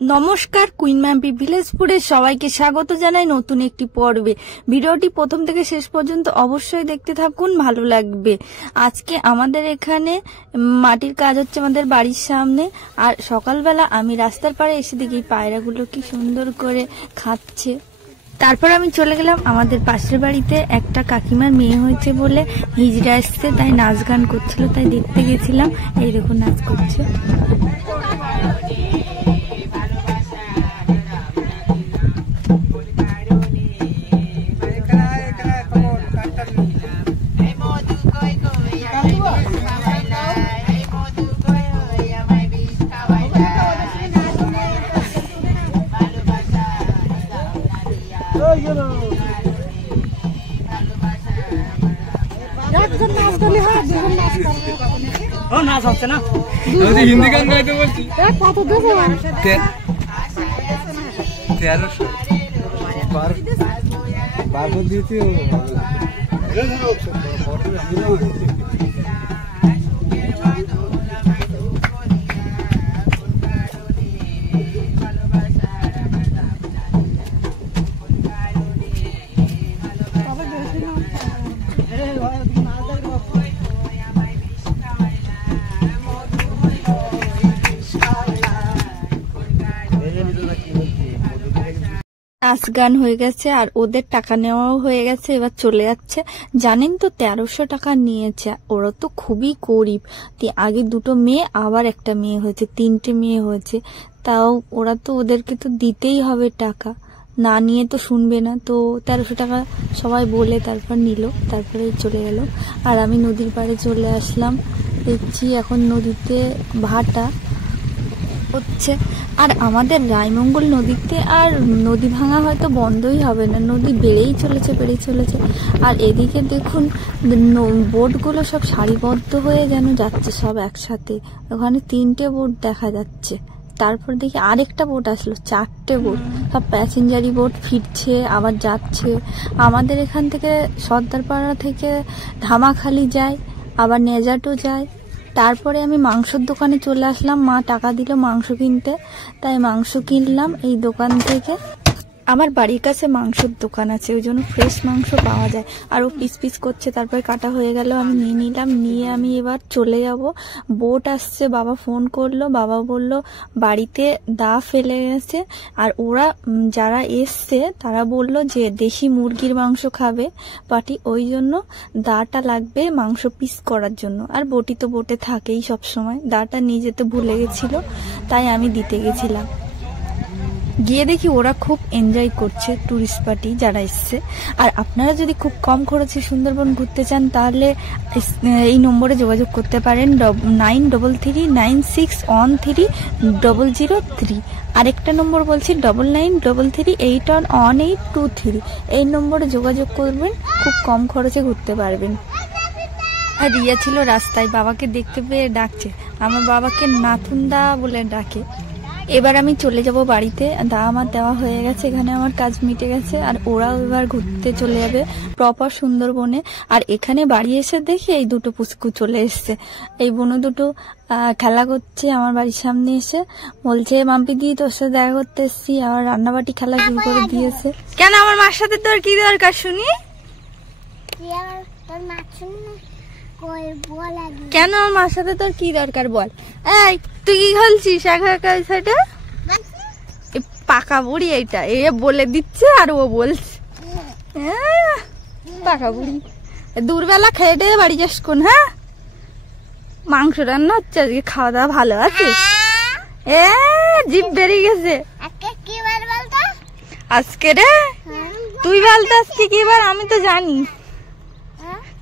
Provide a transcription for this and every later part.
নমস্কার, কুইন ম্যাম্পি ভিলেজপুরে সবাইকে স্বাগত জানাই নতুন একটি পর্বে। ভিডিওটি প্রথম থেকে শেষ পর্যন্ত অবশ্যই দেখতে থাকুন, ভালো লাগবে। আজকে আমাদের এখানে মাটির কাজ হচ্ছে আমাদের বাড়ির সামনে। আর সকালবেলা আমি রাস্তার পাড়ে এসে দেখি পায়রাগুলো কি সুন্দর করে খাচ্ছে। তারপর আমি চলে গেলাম আমাদের পাশের বাড়িতে। একটা কাকিমার মেয়ে হয়েছে বলে হিজড়া এসছে, তাই নাচ গান করছিল, তাই দেখতে গেছিলাম। এই দেখুন নাচ করছে। নাচ হচ্ছে না, হিন্দি গান গাইতে বলছি। কত দেবো? 1300 বারবার দিয়েছি। নাচ গান হয়ে গেছে আর ওদের টাকা নেওয়াও হয়ে গেছে, এবার চলে যাচ্ছে। জানেন তো 1300 টাকা নিয়েছে। ওরা তো খুবই গরিব। আগে দুটো মেয়ে, আবার একটা মেয়ে হয়েছে, 3টে মেয়ে হয়েছে। তাও ওরা তো ওদেরকে তো দিতেই হবে টাকা, না নিয়ে তো শুনবে না। তো 1300 টাকা সবাই বলে তারপর নিল, তারপরে চলে গেল। আর আমি নদীর পাড়ে চলে আসলাম। দেখছি এখন নদীতে ভাটা হচ্ছে। আর আমাদের রায়মঙ্গল নদীতে আর নদী ভাঙা হয়তো বন্ধই হবে না, নদী বেড়েই চলেছে। আর এদিকে দেখুন বোটগুলো সব সারিবদ্ধ হয়ে যেন যাচ্ছে সব একসাথে। ওখানে 3টে বোট দেখা যাচ্ছে। তারপর দেখি আরেকটা বোট আসলো, 4টে বোট, সব প্যাসেঞ্জারি বোট, ফিরছে আবার যাচ্ছে। আমাদের এখান থেকে সর্দারপাড়া থেকে ধামাখালি যায়, আবার নেজাটো যায়। তারপরে আমি মাংসের দোকানে চলে আসলাম। মা টাকা দিল মাংস কিনতে, তাই মাংস কিনলাম এই দোকান থেকে। আমার বাড়ির কাছে মাংসের দোকান আছে, ওই জন্য ফ্রেশ মাংস পাওয়া যায়। আর ও পিস করছে, তারপরে কাটা হয়ে গেল, আমি নিয়ে নিলাম। নিয়ে আমি এবার চলে যাব। বোট আসছে, বাবা ফোন করলো, বাবা বলল বাড়িতে দা ফেলে গেছে। আর ওরা যারা এসছে তারা বলল যে দেশি মুরগির মাংস খাবে পার্টি, ওই জন্য দাটা লাগবে মাংস পিস করার জন্য। আর বটি তো বোটে থাকেই সব সময়, দাটা নিয়ে যেতে ভুলে গেছিল, তাই আমি দিতে গেছিলাম। গিয়ে দেখি ওরা খুব এনজয় করছে, টুরিস্ট পার্টি যারা এসছে। আর আপনারা যদি খুব কম খরচে সুন্দরবন ঘুরতে চান তাহলে এই নম্বরে যোগাযোগ করতে পারেন, 93331613 আরেকটা নম্বর বলছি 9933811823। এই নম্বরে যোগাযোগ করবেন, খুব কম খরচে ঘুরতে পারবেন। আর রিয়া ছিল রাস্তায়, বাবাকে দেখতে পেয়ে ডাকছে। আমার বাবাকে নাথুনদা বলে ডাকে। এবার আমি চলে যাব বাড়িতে। দা আমার দেওয়া হয়ে গেছে, এখানে আমার কাজ মিটে গেছে। আর ওরাও এবার ঘুরতে চলে যাবে প্রপার সুন্দরবনে। আর এখানে বাড়ি এসে দেখি এই দুটো পুচকু চলে এসছে। এই বোনো দুটো খেলা করছে আমার বাড়ির সামনে এসে। বলছে মাম্পি দি তোর সাথে দেখা করতে এসছি। আমার রান্নাবাটি খেলা শুরু করে দিয়েছে। কেন আমার মার সাথে তোর কি দরকার শুনি? কেন আমার মার সাথে তোর কি দরকার বল? এই তুই কি খেলছিস সেটা? পাকা বুড়ি এইটা, এ বলে দিচ্ছে আর ও বলছে পাকা বুড়ি। দুপুরবেলা খেয়ে টেয়ে বাড়ি যাস কোন? হ্যাঁ, মাংস রান্না হচ্ছে আজকে, খাওয়া দাওয়া ভালো আছে? জিভ বেরিয়ে গেছে আজকে রে। তুই বল তো আজকে কি বার? আমি তো জানি,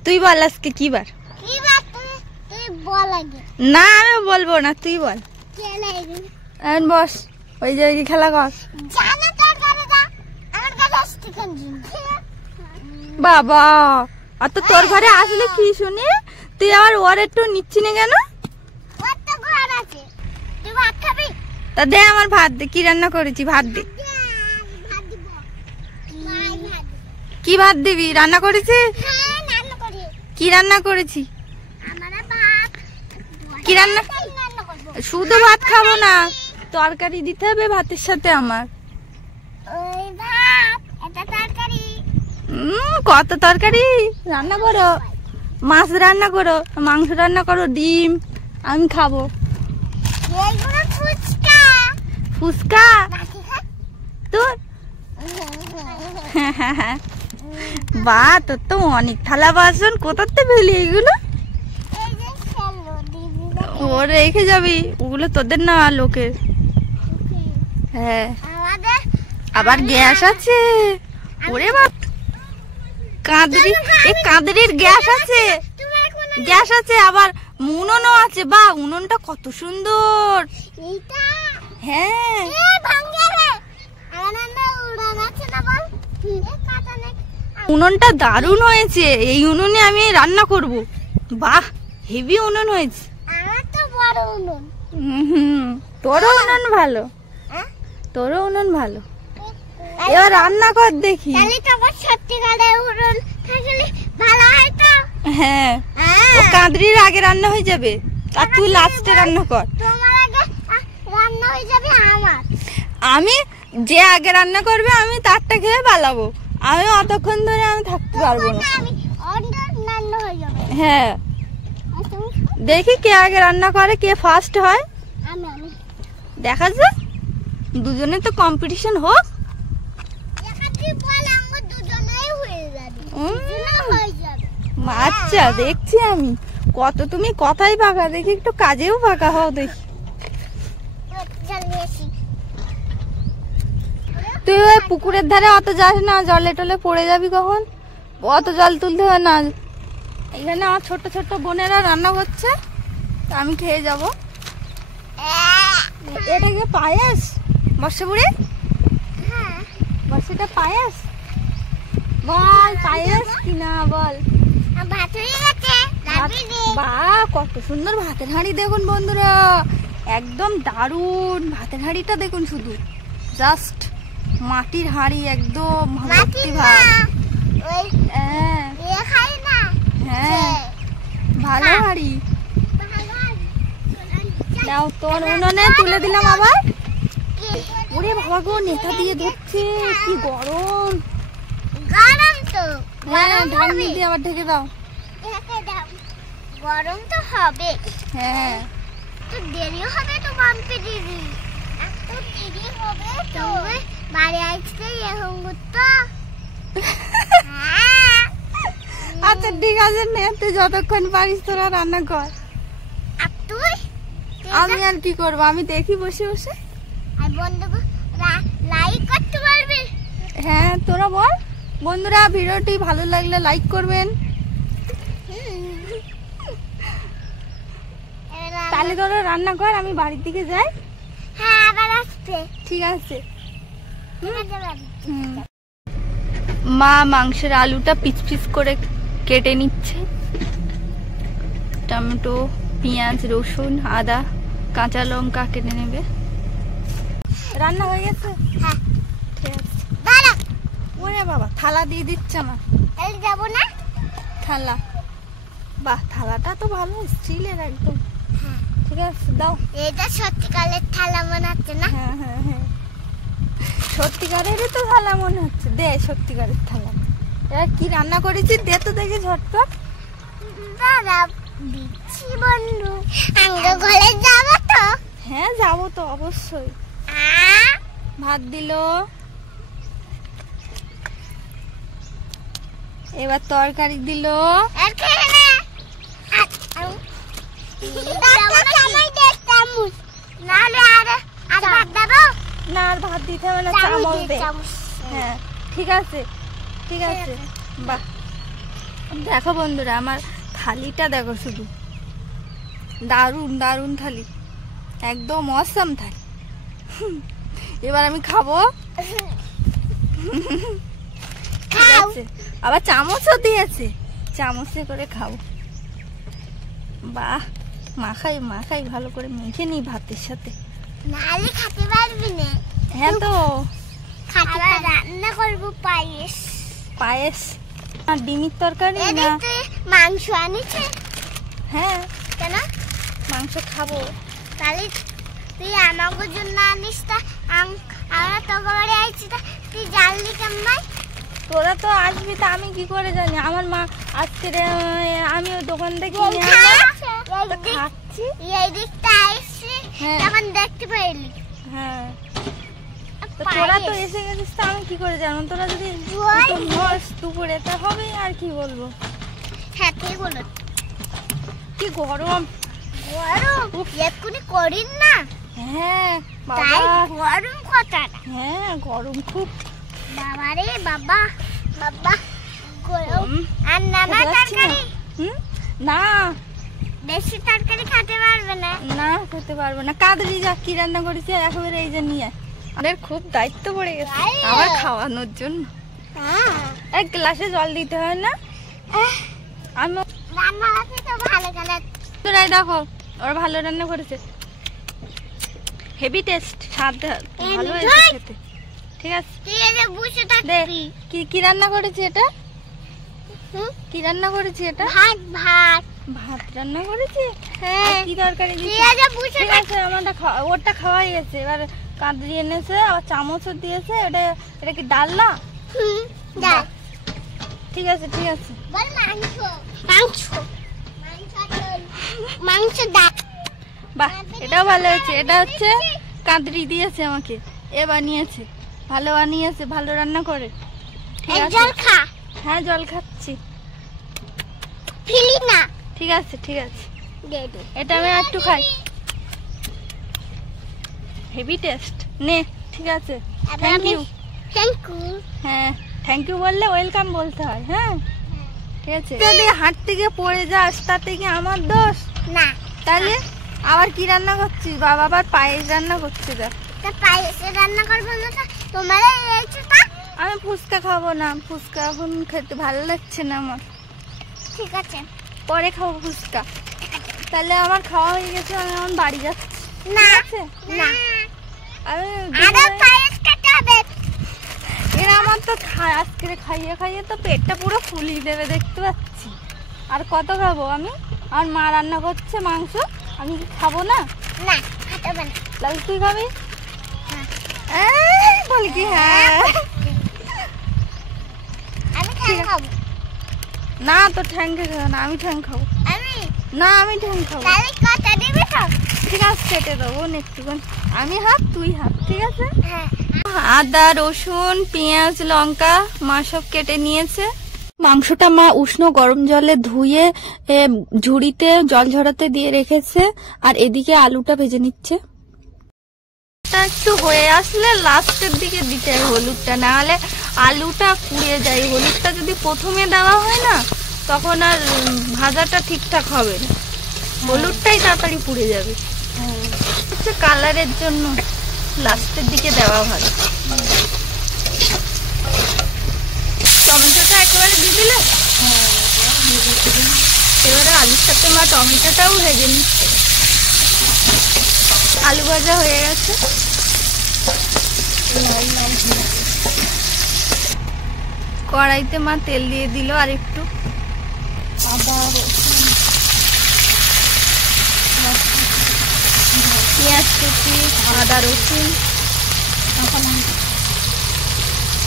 তুই বল আজকে কি বার? না আমি বলবো না, তুই বল। বস ওই জায়গায় খেলা কর। বাবা আর তো তোর ঘরে আসলে কি শুনি, তুই আবার ওর একটু নিচ্ছি না কেন? তা দে আমার ভাত দে, কি রান্না করেছি ভাত দে। কি ভাত দিবি? রান্না করেছি? কি রান্না করেছি? কি রান্না? শুধু ভাত খাবো না, তরকারি দিতে হবে ভাতের সাথে আমার। ওই ভাত, এটা তরকারি। কত তরকারি রান্না করো, মাছ রান্না করো, মাংস রান্না করো, ডিম, আমি খাবো। এইগুলো ফুচকা। ফুচকা বাকি খা। তোর বা তোর তো অনেক থালা বাসন, কোথাতে পেলি এগুলো? এই যে খেলো দিদি। ও রেখে যাবি, ওগুলো তোদের না লোকের। হ্যাঁ, আমাদের আবার গ্যাস আছে। ওরে বাপ, কাঁদরি, এই কাঁদরির গ্যাস আছে, তোমার কোন গ্যাস আছে, আবার উনুনও আছে। বা উনুনটা কত সুন্দর। এইটা হ্যাঁ, এ ভাঙে রে। আনন্দ উড়ান আছে না বল? এ কাটা নে। উনুনটা দারুণ হয়েছে, এই উনুনে আমি রান্না করব। বাহ, হেভি উনুন হয়েছে। আমার তো বড় উনুন। তোরও উনুন ভালো, হ্যাঁ? তোরও উনুন ভালো। এবার রান্না কর দেখি। তাহলে তো আমার সত্যিকারের উনুন থাকলে ভালো হয় তো। হ্যাঁ, ও কাঁদরির আগে রান্না হয়ে যাবে, আর তুই লাস্টে রান্না কর। তোমার আগে রান্না হয়ে যাবে আমার। আমি যে আগে রান্না করবে আমি তারটা খেয়ে পালাবো, আমি অতক্ষণ ধরে আমি থাকতে পারবো না। আমি অন্য রান্না হয়ে যাবে। হ্যাঁ, আর তুমি? দেখি কে আগে রান্না করে, কে ফার্স্ট হয় আমি দেখা যায়। দুজনে তো কম্পিটিশন হোক। একাতি বল আমরা দুজনেই হয়ে যাবে। উম, দুজনে হয়ে যাবে। আচ্ছা, দেখছি আমি কত তুমি কথাই পাকা, দেখি একটু কাজেও পাকা হও দেখি। চলে এসি। তুই ওই পুকুরের ধারে অত যাস না, জলে টলে পড়ে যাবি কখন, অত জল তুলতে হবে না। এখানে আমার ছোট ছোট বোনেরা রান্না করছে, তা আমি খেয়ে যাব। এটা কি পায়েস বর্ষা বুড়ি? হ্যাঁ, বর্ষাটা পায়েস বল, পায়েস কিনা বল। ভাত হয়ে গেছে। লাবি দে। বা কত সুন্দর ভাতের হাঁড়ি দেখুন বন্ধুরা, একদম দারুণ ভাতের হাঁড়িটা দেখুন, শুধু জাস্ট মাটির হাঁড়ি, একদম ভর্তি মাটির ভাত। না, ওই হ্যাঁ ইয়ে খাই না। হ্যাঁ, ভালো হাঁড়ি। দাও, তোর উনুনে তুলে দিলাম আবার। ওরে বাবা গো, নেতা দিয়ে ধরছে, কি গরম। গরম তো। হ্যাঁ, গরম ঢাকনি হবে। দিয়ে আবার ঢেকে দাও। ঢেকে দাও। গরম তো হবে। হ্যাঁ, তো দেরি হবে তো বাম্পি দিদি। এত দেরি হবে তো। বাড়ি আসতে এখন তো। হ্যাঁ। আচ্ছা ঠিক আছে, নে তুই যতক্ষণ পারিস তোরা রান্না কর। আর তুই? আমি আর কি করবো, আমি দেখি বসে বসে। আর বন্ধু লাইক করতে পারবে? হ্যাঁ, তোরা বল। বন্ধুরা, ভিডিওটি ভালো লাগলে লাইক করবেন। তাহলে তোরা রান্না কর, আমি বাড়ির দিকে যাই। হ্যাঁ, আবার আসবে। ঠিক আছে। ঠিক আছে বাবু। মা মাংসের আলুটা পিস পিস করে কেটে নিচ্ছে, টমেটো, পেঁয়াজ, রসুন, আদা, কাঁচা লঙ্কা কেটে নেবে। রান্না হয়ে গেছে? হ্যাঁ, ঠিক আছে। দাঁড়া। ওরে বাবা, থালা দিয়ে দিচ্ছে আমার। তাহলে যাবো না? থালা, বাহ, থালাটা তো ভালো স্টিলের একদম। হ্যাঁ। ঠিক আছে, দাও। এটা সত্যিকারের থালা মনে হচ্ছে না? হ্যাঁ হ্যাঁ হ্যাঁ, সত্যিকারেরই তো থালা মনে হচ্ছে। দে সত্যিকারের থালা। এবার কি রান্না করেছি দে তো দেখি ঝটপট। দাঁড়া দিচ্ছি বন্ধু। আমরা ঘরে যাবো তো? হ্যাঁ, যাবো তো অবশ্যই। ভাত দিল, এবার তরকারি দিল। আর খেয়ে নে। নাহলে আর ভাত দেবো? না, আর ভাত দিতে হবে না, চামচ দে। হ্যাঁ, ঠিক আছে ঠিক আছে। বাহ, দেখো বন্ধুরা, আমার থালিটা দেখো শুধু, দারুণ দারুণ থালি, একদম অসাম থালি। এবার আমি খাবো। ঠিক আছে, আবার চামচও দিয়েছে, চামচে করে খাবো। বাহ, মাখাই মাখাই ভালো করে মেখে নিই ভাতের সাথে। নাহলে খেতে পারবি না। হ্যাঁ তো, আবার রান্না করবো পায়েস। পায়েস আর ডিমের তরকারি না? এদিকে তুই মাংস আনিছে হ্যাঁ, কেন? মাংস খাবো। তাহলে তুই আমাকে জন্য আনিস তা আমরা তোকে বাড়ি আইছি তা তুই জানলি কেমন? তোরা তো আসবি তা আমি কি করে জানি? আমার মা আজকে আমি ওই দোকান থেকে কিনে আনলাম খাচ্ছি। এই দিকটা আইছি তখন দেখতে পাইলি। হ্যাঁ তো তোরা তো এসে গেছিস তা আমি কি করে জানবো? তোরা যদি দুপুরে তা হবে আর কি বলবো। হ্যাঁ ঠিক বলো। কি গরম এক্ষুনি করিন না। হ্যাঁ তাই গরম কথাটা। হ্যাঁ গরম খুব বাবা রে বাবা বাবা গরম। আর নানা তরকারি না বেশি তরকারি খেতে পারবে না। না খেতে পারবো না। কাদরি যা কি রান্না করেছে একেবারে এই যে নিয়ে আমাদের খুব দায়িত্ব পড়ে গেছে আমার খাওয়ানোর জন্য। এক গ্লাসে জল দিতে হয় না? আমি রান্না আছে তো ভালো করে। তোরাই দেখো ওরা ভালো রান্না করেছে, হেভি টেস্ট, স্বাদ ভালো হয়েছে খেতে। ঠিক আছে তুই এই যে বসে দে থাকবি। কি রান্না করেছি এটা? কি রান্না করেছি এটা? ভাত ভাত ভাত রান্না করেছি। হ্যাঁ কি তরকারি তুই দিয়েছি? এই যে বসে ঠিক আছে আমারটা ওরটা খাওয়াই গেছে। এবার কাঁদরি এনেছে আবার চামচও দিয়েছে। এটা কি ডাল না? ডাল। ঠিক আছে ঠিক আছে। বল মাংস মাংস মাংস ডাল। বাহ এটাও ভালো হয়েছে। এটা হচ্ছে কাঁদরি দিয়েছে আমাকে, এ বানিয়েছে, ভালো বানিয়েছে, ভালো রান্না করে। ঠিক আছে জল খা। হ্যাঁ জল খাচ্ছি। ফিলি না। ঠিক আছে ঠিক আছে দে দে। এটা আমি একটু খাই, হেভি টেস্ট। নে ঠিক আছে থ্যাংক ইউ। Thank you. হ্যাঁ থ্যাংক ইউ বললে ওয়েলকাম বলতে হয়। হ্যাঁ ঠিক আছে। যদি হাট থেকে পড়ে যাস তাতে কি আমার দোষ? না। তাহলে আবার কি রান্না করছিস? বাবা আবার পায়েস রান্না করছে। দেখ তা পায়েস রান্না করবো না তো তোমার এইটা তা? আমি ফুচকা খাবো না, ফুচকা এখন খেতে ভালো লাগছে না আমার। ঠিক আছে পরে খাবো ফুচকা। তাহলে আমার খাওয়া হয়ে গেছে, আমি এখন বাড়ি যাচ্ছি। না ঠিক আছে না আমি আরে পায়েস খেতে হবে। এরা আমার তো আজকে খাইয়ে খাইয়ে তো পেটটা পুরো ফুলিয়ে দেবে দেখতে পাচ্ছি। আর কত খাবো আমি? আর মা রান্না করছে মাংস, আমি কি খাবো না? না খেতে হবে না। তাহলে তুই খাবি? বল কি হ্যাঁ আমি ঠ্যাং খাবো। না তো ঠ্যাং খাবো না, আমি ঠ্যাং খাবো না, আমি ঠ্যাং খাবো। তাহলে কত দিবি তো? ঠিক আছে কেটে দেবো একটুখানি, আমি হাত তুই হাত। ঠিক আছে হ্যাঁ আদা রসুন পেঁয়াজ লঙ্কা মা সব কেটে নিয়েছে। মাংসটা মা উষ্ণ গরম জলে ধুয়ে ঝুড়িতে জল ঝরাতে দিয়ে রেখেছে। আর এদিকে আলুটা ভেজে নিচ্ছে। একটু হয়ে আসলে লাস্টের দিকে দিতে হয় হলুদটা, না হলে আলুটা পুড়ে যায়। হলুদটা যদি প্রথমে দেওয়া হয় না তখন আর ভাজাটা ঠিকঠাক হবে না, হলুদটাই তাড়াতাড়ি পুড়ে যাবে। হচ্ছে কালারের জন্য লাস্টের দিকে দেওয়া ভালো। টমেটোটা একেবারে দিয়ে দিলে এবারে আলুর সাথে মা টমেটোটাও ভেজে নিচ্ছে। আলু ভাজা হয়ে গেছে। কড়াইতে মা তেল দিয়ে দিল আর একটু আদা পেঁয়াজ কুচি আদা রসুন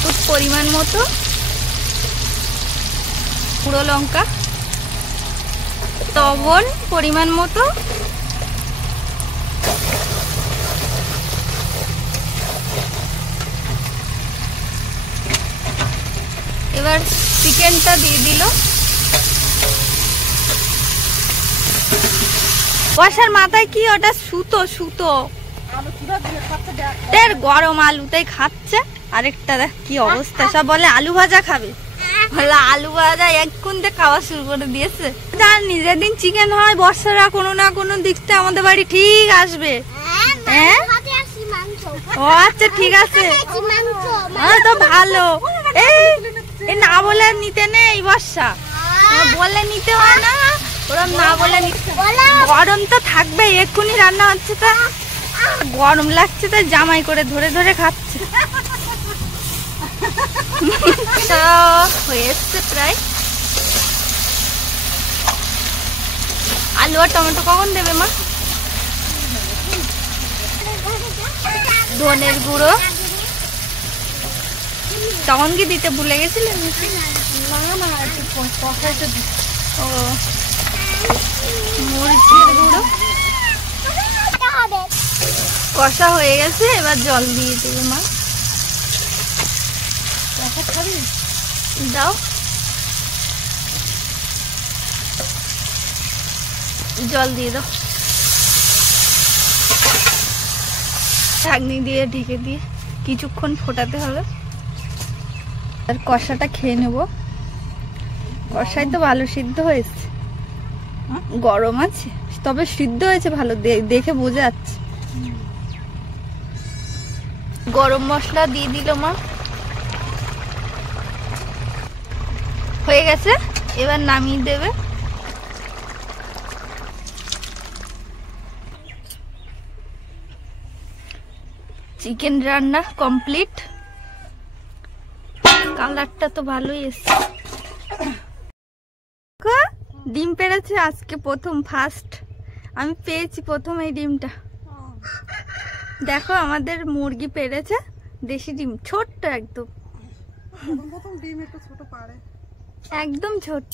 খুব পরিমাণ মতো পুরো লঙ্কা লবণ পরিমাণ মতো এবার চিকেনটা দিয়ে দিল। বর্ষার মাথায় কি ওটা সুতো সুতো এর গরম আলুটাই খাচ্ছে। আরেকটা দেখ কি অবস্থা, সব বলে আলু ভাজা খাবে, বলে আলু ভাজা এক কুন্দে খাওয়া শুরু করে দিয়েছে। জানি যেদিন চিকেন হয় বর্ষারা কোনো না কোনো দিকটা আমাদের বাড়ি ঠিক আসবে। হ্যাঁ ও আচ্ছা ঠিক আছে তো ভালো। এই না বলে নিতে নেই বর্ষা, বলে নিতে হয় না, ওরা না বলে নিতে। গরম তো থাকবে, এক্ষুনি রান্না হচ্ছে তা গরম লাগছে তাই জামাই করে ধরে ধরে খাচ্ছে। হয়ে এসছে প্রায়। আলু আর টমেটো কখন দেবে মা? ধনের গুঁড়ো। তখন কি দিতে ভুলে গেছিলেন? ও মরিচের গুঁড়ো কষা হয়ে গেছে, এবার জল দিয়ে দেবে মা। দাও জল দিয়ে দাও, ঢাকনি দিয়ে ঢেকে দিয়ে কিছুক্ষণ ফোটাতে হবে। আর কষাটা খেয়ে নেব। কষাই তো ভালো সিদ্ধ হয়েছে, গরম আছে তবে সিদ্ধ হয়েছে ভালো, দেখে বোঝা যাচ্ছে। গরম মশলা দিয়ে দিল মা, হয়ে গেছে, এবার নামিয়ে দেবে। চিকেন রান্না কমপ্লিট। কালারটা তো ভালোই এসছে। ডিম পেড়েছে আজকে প্রথম, ফার্স্ট আমি পেয়েছি প্রথম এই ডিমটা। দেখো আমাদের মুরগি পেড়েছে দেশি ডিম, ছোট্ট একদম, একদম ছোট্ট,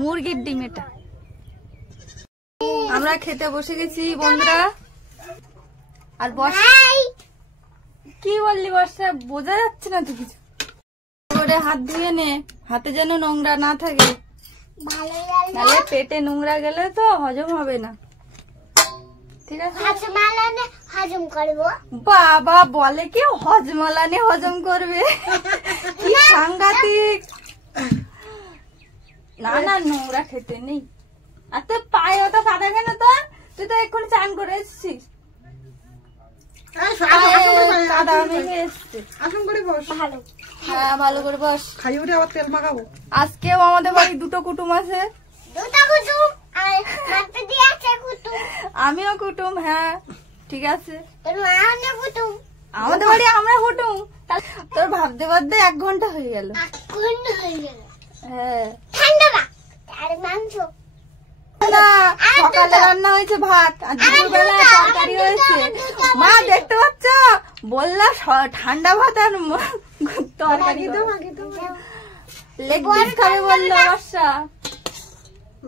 মুরগির ডিম এটা। আমরা খেতে বসে গেছি বন্ধুরা। আর বর্ষা, কি বললি বর্ষা? বোঝা যাচ্ছে না তো কিছু। করে হাত ধুয়ে নে, হাতে যেন নোংরা না থাকে, নাহলে পেটে নোংরা গেলে তো হজম হবে না। ঠিক আছে, হজম করবো। বাবা বলে কি হজমালানে হজম করবে, কি সাংঘাতিক। না না নোংরা খেতে নেই। আর তোর পায়ে ওটা কাদা কেন? তোর তুই তো এক্ষুনি চান করে এসছিস, কাদা মেঘে এসছে। হ্যাঁ ভালো করে বস, খাই উঠে আবার তেল মাখাবো। আজকেও আমাদের বাড়ি দুটো কুটুম আছে। আমিও কুটুম, হ্যাঁ ঠিক আছে। আমাদের বাড়ি আমরা কুটুম। তোর ভাবতে ভাবতে 1 ঘন্টা হয়ে গেল। হ্যাঁ সকালে রান্না হয়েছে ভাত, আর দুপুরবেলা তরকারি হয়েছে। মা দেখতে পাচ্ছ, বললা ঠান্ডা ভাত আর তরকারি। লেগ পিস খাবে বললো বর্ষা।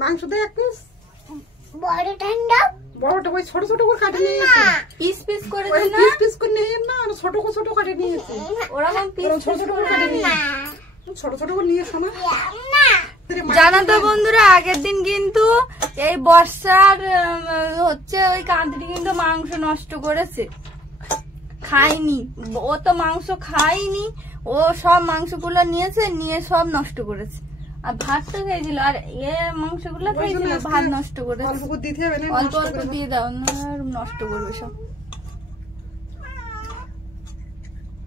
মাংস তো 1 পিস বড় ঠান্ডা, বড়টা ওই ছোট ছোট করে কাটে নিয়েছে, পিস পিস করে পিস পিস করে নিয়ে না, ছোট ছোট কাটে নিয়েছে। ওরকম পিস ছোট ছোট করে কাটে নিয়েছে, ছোট ছোট করে নিয়ে শোনা। জানো তো বন্ধুরা, আগের দিন কিন্তু এই বর্ষার হচ্ছে ওই কাঁদড়ি কিন্তু মাংস নষ্ট করেছে, খায়নি। ও তো মাংস খায়নি, ও সব মাংসগুলো নিয়েছে, নিয়ে সব নষ্ট করেছে। আর ভাত তো খেয়েছিল, আর এ মাংসগুলো খেয়েছিল, ভাত নষ্ট করেছে। অল্প অল্প দিয়ে দাও, নষ্ট করবে সব।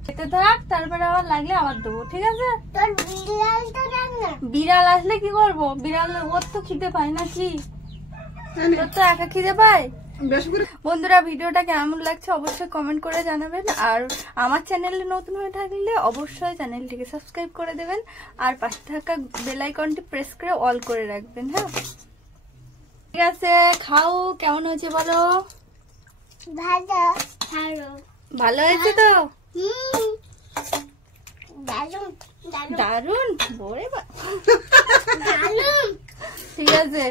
খেতে থাক, তারপরে আবার লাগলে আবার দেবো, ঠিক আছে? বিড়াল আসলে কি করবো? বিড়াল ওর তো খিদে পায় না, কি তোর তো একা খিদে পায়। বন্ধুরা ভিডিওটা কেমন লাগছে অবশ্যই কমেন্ট করে জানাবেন। আর আমার চ্যানেলে নতুন হয়ে থাকলে অবশ্যই চ্যানেলটিকে সাবস্ক্রাইব করে দেবেন, আর পাশে থাকা বেল আইকনটি প্রেস করে অল করে রাখবেন। হ্যাঁ ঠিক আছে, খাও। কেমন হয়েছে বলো? ভালো হয়েছে তো? দারুন, ঠিক আছে।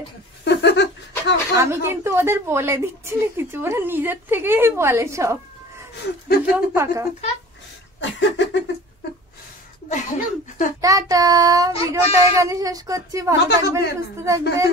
আমি কিন্তু ওদের বলে দিচ্ছি না কিছু, ওরা নিজের থেকেই বলে সব, ভীষণ পাকা। টাটা, ভিডিওটা এখানে শেষ করছি। ভালো থাকবেন, সুস্থ থাকবেন।